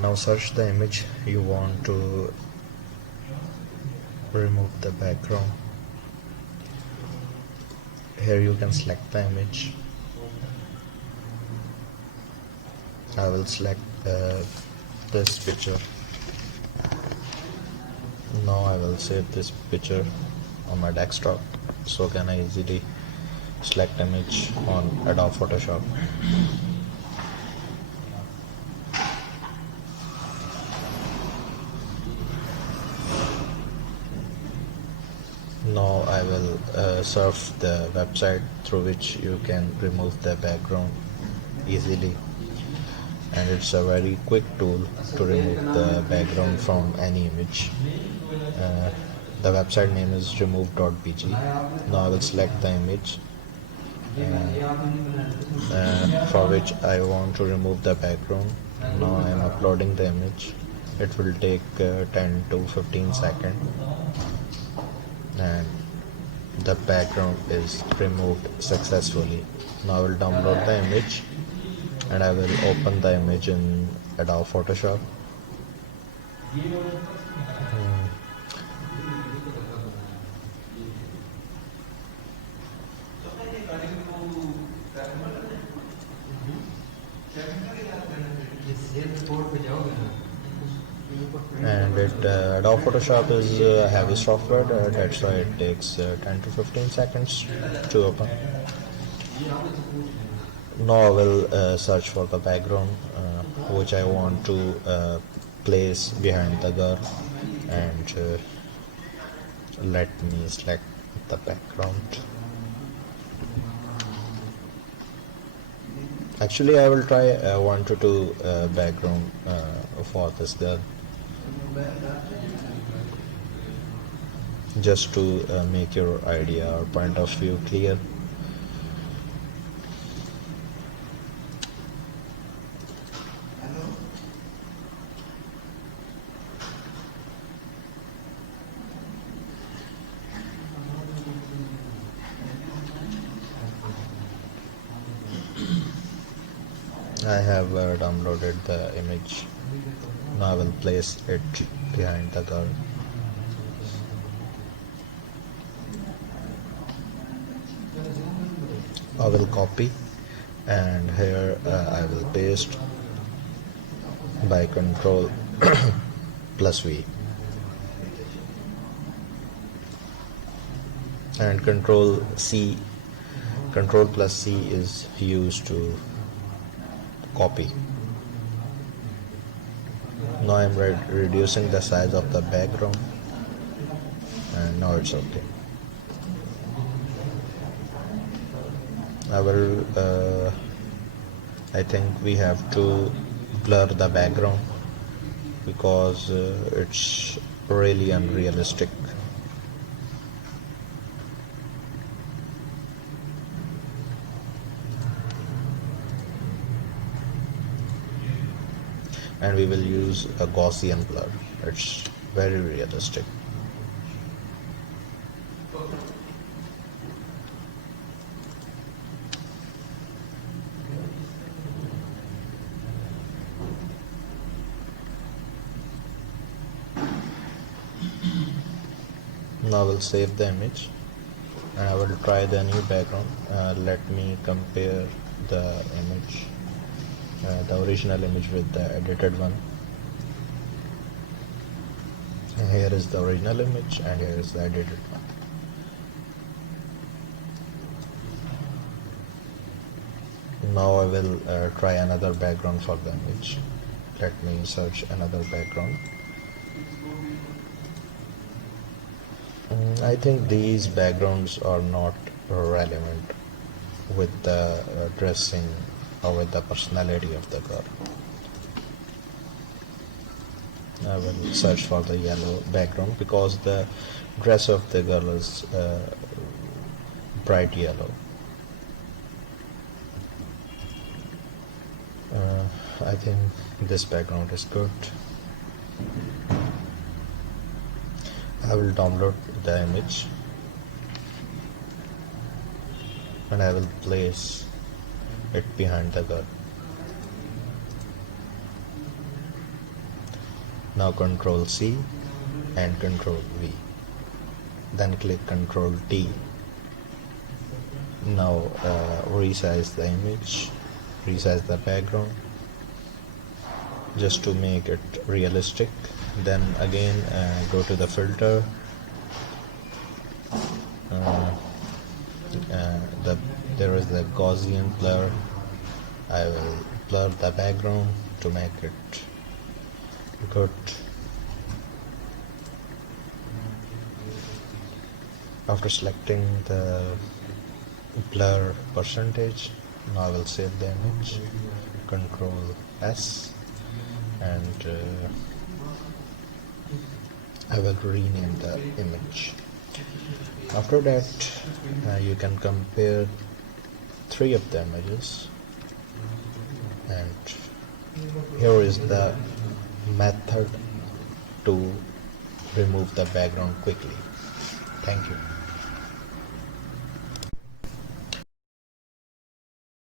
Now search the image you want to remove the background. Here you can select the image. I will select this picture. Now I will save this picture on my desktop, so can I easily select image on Adobe Photoshop. Now I will surf the website through which you can remove the background easily, and it's a very quick tool to remove the background from any image. The website name is remove.bg. Now I will select the image for which I want to remove the background. Now I am uploading the image. It will take 10 to 15 seconds, and the background is removed successfully. Now I will download the image and I will open the image in Adobe Photoshop. And Adobe Photoshop is a heavy software, that's why it takes 10 to 15 seconds to open. Now I will search for the background which I want to place behind the girl, and let me select the background. Actually I will try 1 to 2 background for this girl, just to make your idea or point of view clear. I have downloaded the image. Now I will place it behind the girl. I will copy, and here I will paste by Control plus V, and Control plus C is used to copy. Now I am reducing the size of the background, and now it's okay. I think we have to blur the background because it's really unrealistic. And we will use a Gaussian blur. It's very realistic. Now I will save the image and I will try the new background. Let me compare the image, the original image with the edited one. Here is the original image and here is the edited one. Now I will try another background for the image. Let me search another background. I think these backgrounds are not relevant with the dressing or with the personality of the girl. I will search for the yellow background because the dress of the girl is bright yellow. I think this background is good. I will download the image and I will place it behind the girl. Now Control C and Control V, then click Control T. Now resize the image, resize the background just to make it realistic. Then again go to the filter, there is the Gaussian blur. I will blur the background to make it good. After selecting the blur percentage, now I will save the image, Control S, and I will rename the image. After that you can compare 3 of the images, and here is the method to remove the background quickly. Thank you.